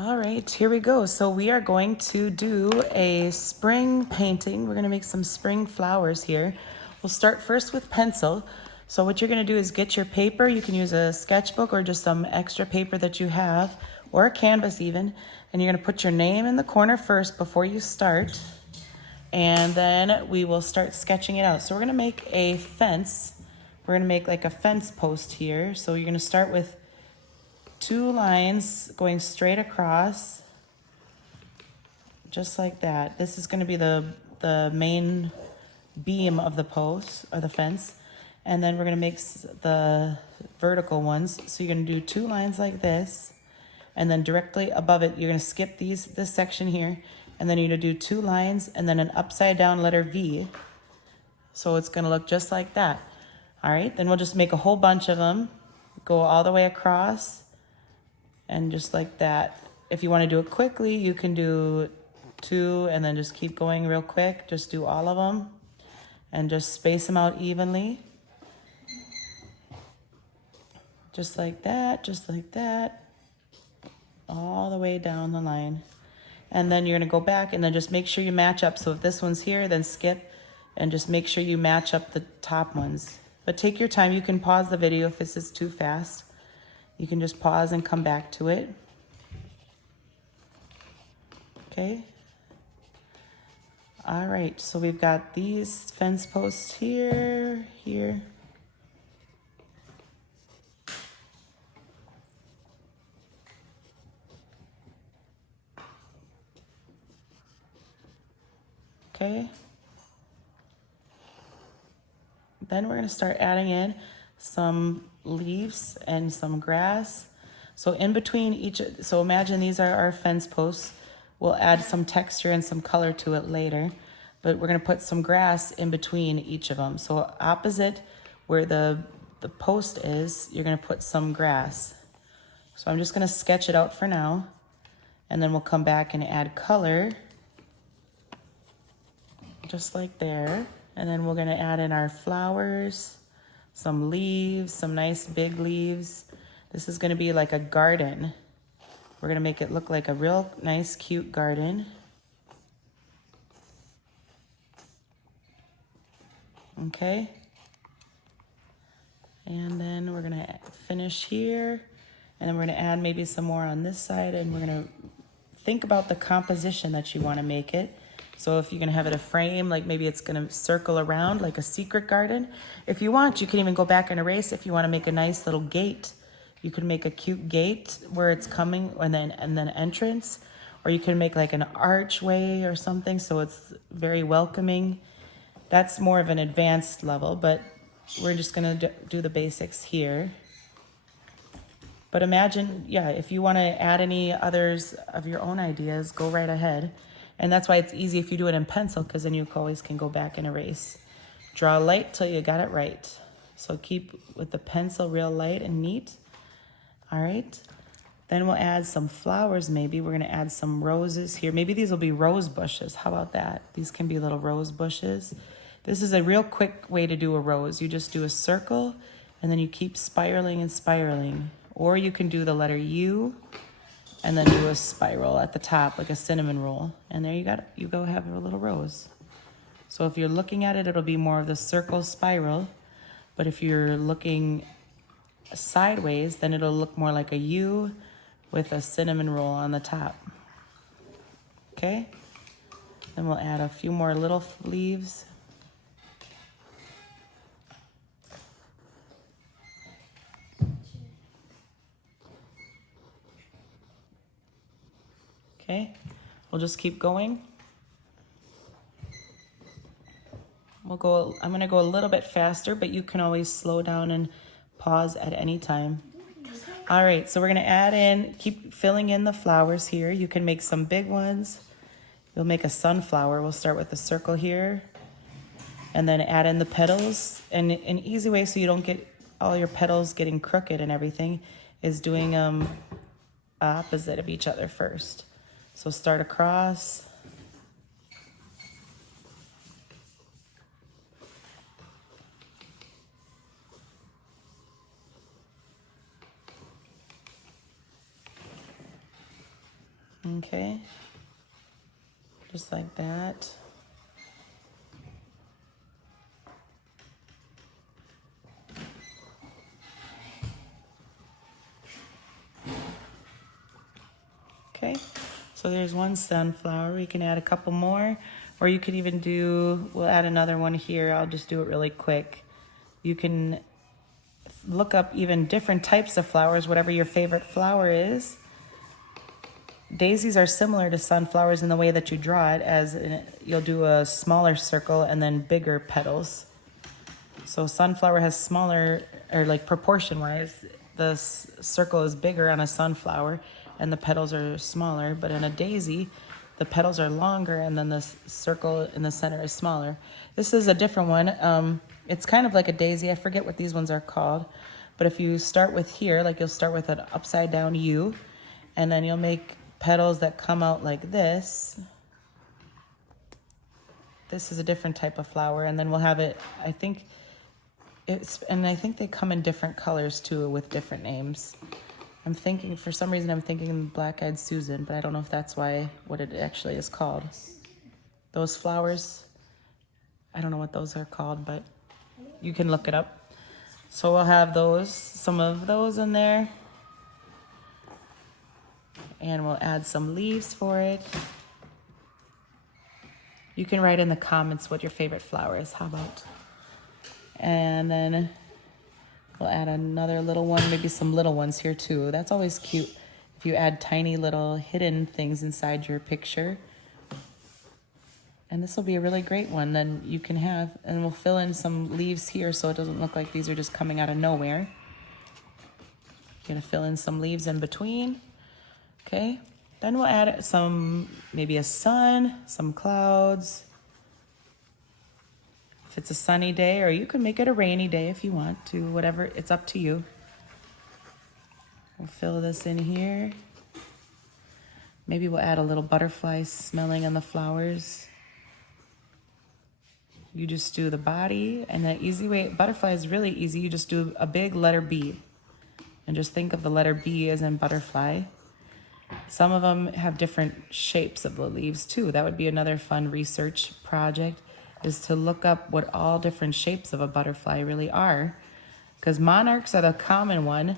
All right, here we go. So we are going to do a spring painting. We're gonna make some spring flowers here. We'll start first with pencil. So what you're gonna do is get your paper. You can use a sketchbook or just some extra paper that you have, or a canvas even. And you're gonna put your name in the corner first before you start. And then we will start sketching it out. So we're gonna make a fence. We're gonna make like a fence post here. So you're gonna start with 2 lines going straight across, just like that. This is going to be the main beam of the post or the fence. And then we're going to make the vertical ones. So you're going to do 2 lines like this, and then directly above it, you're going to skip this section here, and then you're going to do 2 lines and then an upside down letter V. So it's going to look just like that. All right, then we'll just make a whole bunch of them, go all the way across. And just like that. If you want to do it quickly, you can do 2 and then just keep going real quick. Just do all of them and just space them out evenly. Just like that, all the way down the line. And then you're going to go back and then just make sure you match up. So if this one's here, then skip and just make sure you match up the top ones. But take your time. You can pause the video if this is too fast. You can just pause and come back to it. Okay. All right, so we've got these fence posts here. Okay. Then we're gonna start adding in some leaves and some grass. So in between each, so imagine these are our fence posts. We'll add some texture and some color to it later, but we're gonna put some grass in between each of them. So opposite where the post is, you're gonna put some grass. So I'm just gonna sketch it out for now, and then we'll come back and add color, just like there. And then we're gonna add in our flowers, some leaves, some nice big leaves. This is gonna be like a garden. We're gonna make it look like a real nice, cute garden. Okay. And then we're gonna finish here, and then we're gonna add maybe some more on this side, and we're gonna think about the composition that you wanna make it. So if you're gonna have it a frame, like maybe it's gonna circle around like a secret garden. If you want, you can even go back and erase. If you wanna make a nice little gate, you can make a cute gate where it's coming, and then entrance, or you can make like an archway or something so it's very welcoming. That's more of an advanced level, but we're just gonna do the basics here. But imagine, yeah, if you wanna add any others of your own ideas, go right ahead. And that's why it's easy if you do it in pencil, because then you always can go back and erase. Draw light till you got it right. So keep with the pencil real light and neat. All right. Then we'll add some flowers maybe. We're gonna add some roses here. Maybe these will be rose bushes. How about that? These can be little rose bushes. This is a real quick way to do a rose. You just do a circle and then you keep spiraling and spiraling. Or you can do the letter U and then do a spiral at the top, like a cinnamon roll. And there you go have a little rose. So if you're looking at it, it'll be more of the circle spiral. But if you're looking sideways, then it'll look more like a U with a cinnamon roll on the top. Okay? Then we'll add a few more little leaves. Okay, we'll just keep going. I'm gonna go a little bit faster, but you can always slow down and pause at any time. All right, so we're gonna add in, keep filling in the flowers here. You can make some big ones. You'll make a sunflower. We'll start with a circle here, and then add in the petals. And an easy way so you don't get all your petals getting crooked and everything is doing them opposite of each other first. So start across. Okay, just like that. Okay, so there's one sunflower. You can add a couple more, or you could even do, we'll add another one here. I'll just do it really quick. You can look up even different types of flowers, whatever your favorite flower is. Daisies are similar to sunflowers in the way that you draw it, as you'll do a smaller circle and then bigger petals. So sunflower has smaller, or like proportion-wise, the circle is bigger on a sunflower and the petals are smaller, but in a daisy, the petals are longer and then the circle in the center is smaller. This is a different one. It's kind of like a daisy. I forget what these ones are called, but if you start with here, like you'll start with an upside down U, and then you'll make petals that come out like this. This is a different type of flower, and then we'll have it, I think they come in different colors too with different names. I'm thinking, for some reason I'm thinking Black-Eyed Susan, but I don't know if that's what it actually is called. Those flowers, I don't know what those are called, but you can look it up. So we'll have some of those in there. And we'll add some leaves for it. You can write in the comments what your favorite flower is. How about? And then we'll add another little one, maybe some little ones here too. That's always cute if you add tiny little hidden things inside your picture. And this will be a really great one. Then you can have, and we'll fill in some leaves here so it doesn't look like these are just coming out of nowhere. You're gonna fill in some leaves in between. Okay, then we'll add maybe a sun, some clouds. If it's a sunny day, or you can make it a rainy day if you want to, whatever, it's up to you. We'll fill this in here. Maybe we'll add a little butterfly smelling on the flowers. You just do the body, and the easy way, butterfly is really easy. You just do a big letter B, and just think of the letter B as in butterfly. Some of them have different shapes of the leaves too. That would be another fun research project, is to look up what all different shapes of a butterfly really are. Because monarchs are the common one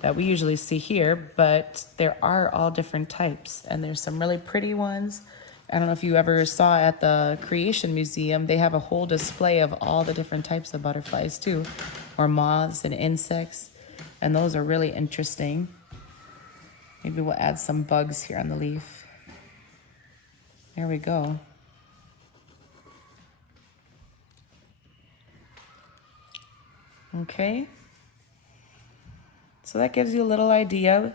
that we usually see here, but there are all different types, and there's some really pretty ones. I don't know if you ever saw at the Creation Museum, they have a whole display of all the different types of butterflies too, or moths and insects, and those are really interesting. Maybe we'll add some bugs here on the leaf. There we go. Okay. So that gives you a little idea,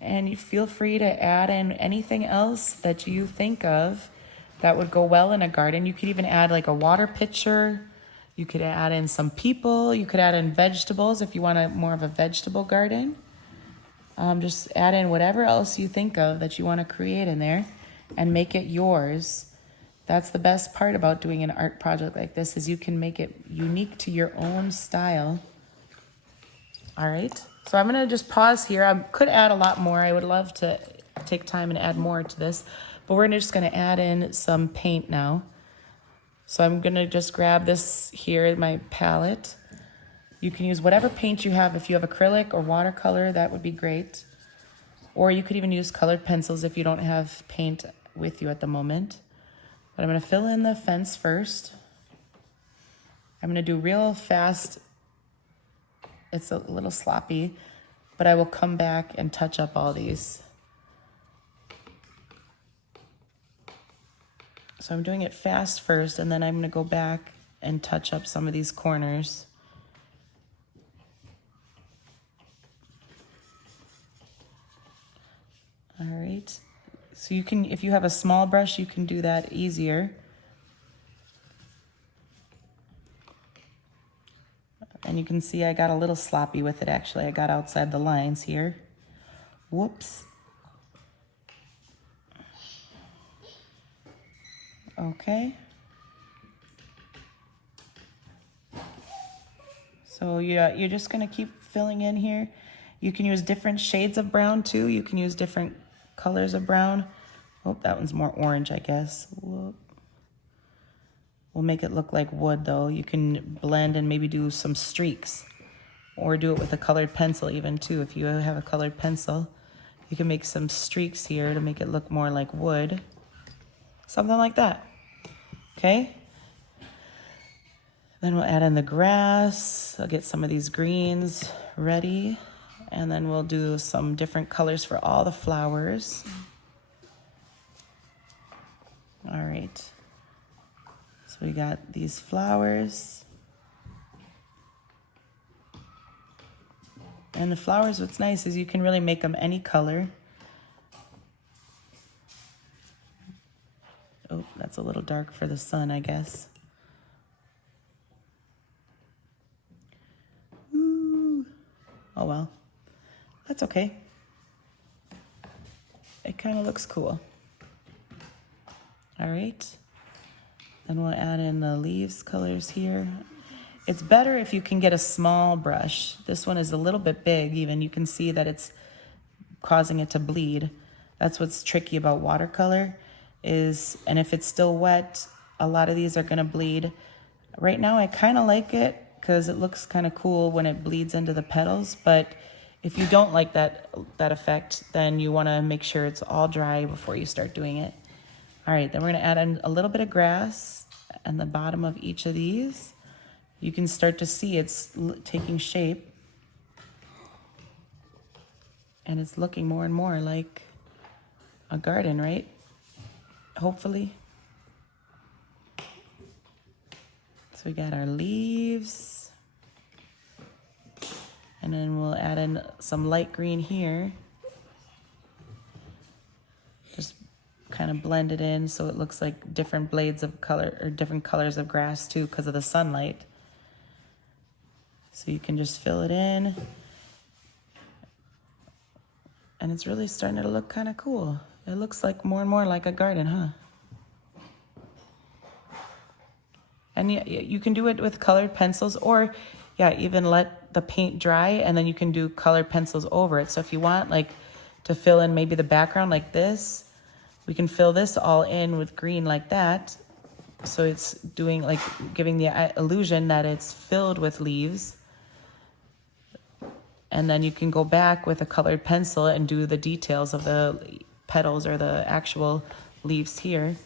and you feel free to add in anything else that you think of that would go well in a garden. You could even add like a water pitcher. You could add in some people. You could add in vegetables if you want more of a vegetable garden. Just add in whatever else you think of that you want to create in there and make it yours. That's the best part about doing an art project like this, is you can make it unique to your own style. All right, so I'm gonna just pause here. I could add a lot more. I would love to take time and add more to this, but we're just gonna add in some paint now. So I'm gonna just grab this here, my palette. You can use whatever paint you have. If you have acrylic or watercolor, that would be great. Or you could even use colored pencils if you don't have paint with you at the moment. But I'm gonna fill in the fence first. I'm gonna do real fast. It's a little sloppy, but I will come back and touch up all these. So I'm doing it fast first, and then I'm gonna go back and touch up some of these corners. All right, so you can, if you have a small brush, you can do that easier. And you can see I got a little sloppy with it, actually. I got outside the lines here. Whoops. Okay. So you're just gonna keep filling in here. You can use different shades of brown too. You can use different colors of brown. Oh, that one's more orange, I guess. Whoop. We'll make it look like wood though. You can blend and maybe do some streaks, or do it with a colored pencil even too. If you have a colored pencil, you can make some streaks here to make it look more like wood. Something like that. Okay? Then we'll add in the grass. I'll get some of these greens ready. And then we'll do some different colors for all the flowers. All right. So we got these flowers. And the flowers, what's nice is you can really make them any color. Oh, that's a little dark for the sun, I guess. Ooh. Oh well, that's okay. It kind of looks cool. All right. Then we'll add in the leaves colors here. It's better if you can get a small brush. This one is a little bit big even. You can see that it's causing it to bleed. That's what's tricky about watercolor is, and if it's still wet, a lot of these are gonna bleed. Right now I kind of like it because it looks kind of cool when it bleeds into the petals, but if you don't like that effect, then you wanna make sure it's all dry before you start doing it. All right, then we're gonna add in a little bit of grass at the bottom of each of these. You can start to see it's taking shape. And it's looking more and more like a garden, right? Hopefully. So we got our leaves. And then we'll add in some light green here. Just kind of blend it in so it looks like different blades of color or different colors of grass too because of the sunlight. So you can just fill it in. And it's really starting to look kind of cool. It looks like more and more like a garden, huh? And you can do it with colored pencils, or yeah, even let the paint dry and then you can do colored pencils over it. So if you want like to fill in maybe the background like this, we can fill this all in with green like that. So it's doing like giving the illusion that it's filled with leaves. And then you can go back with a colored pencil and do the details of the petals or the actual leaves here.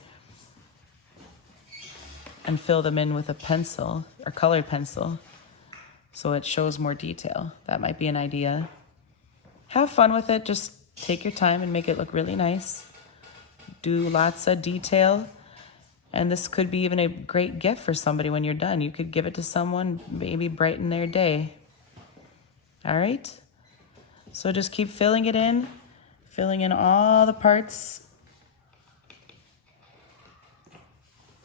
And fill them in with a pencil or colored pencil so it shows more detail. That might be an idea. Have fun with it. Just take your time and make it look really nice. Do lots of detail. And this could be even a great gift for somebody when you're done. You could give it to someone, maybe brighten their day. All right, so just keep filling it in, filling in all the parts,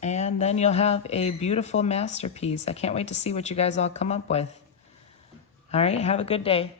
and then you'll have a beautiful masterpiece. I can't wait to see what you guys all come up with. All right, have a good day.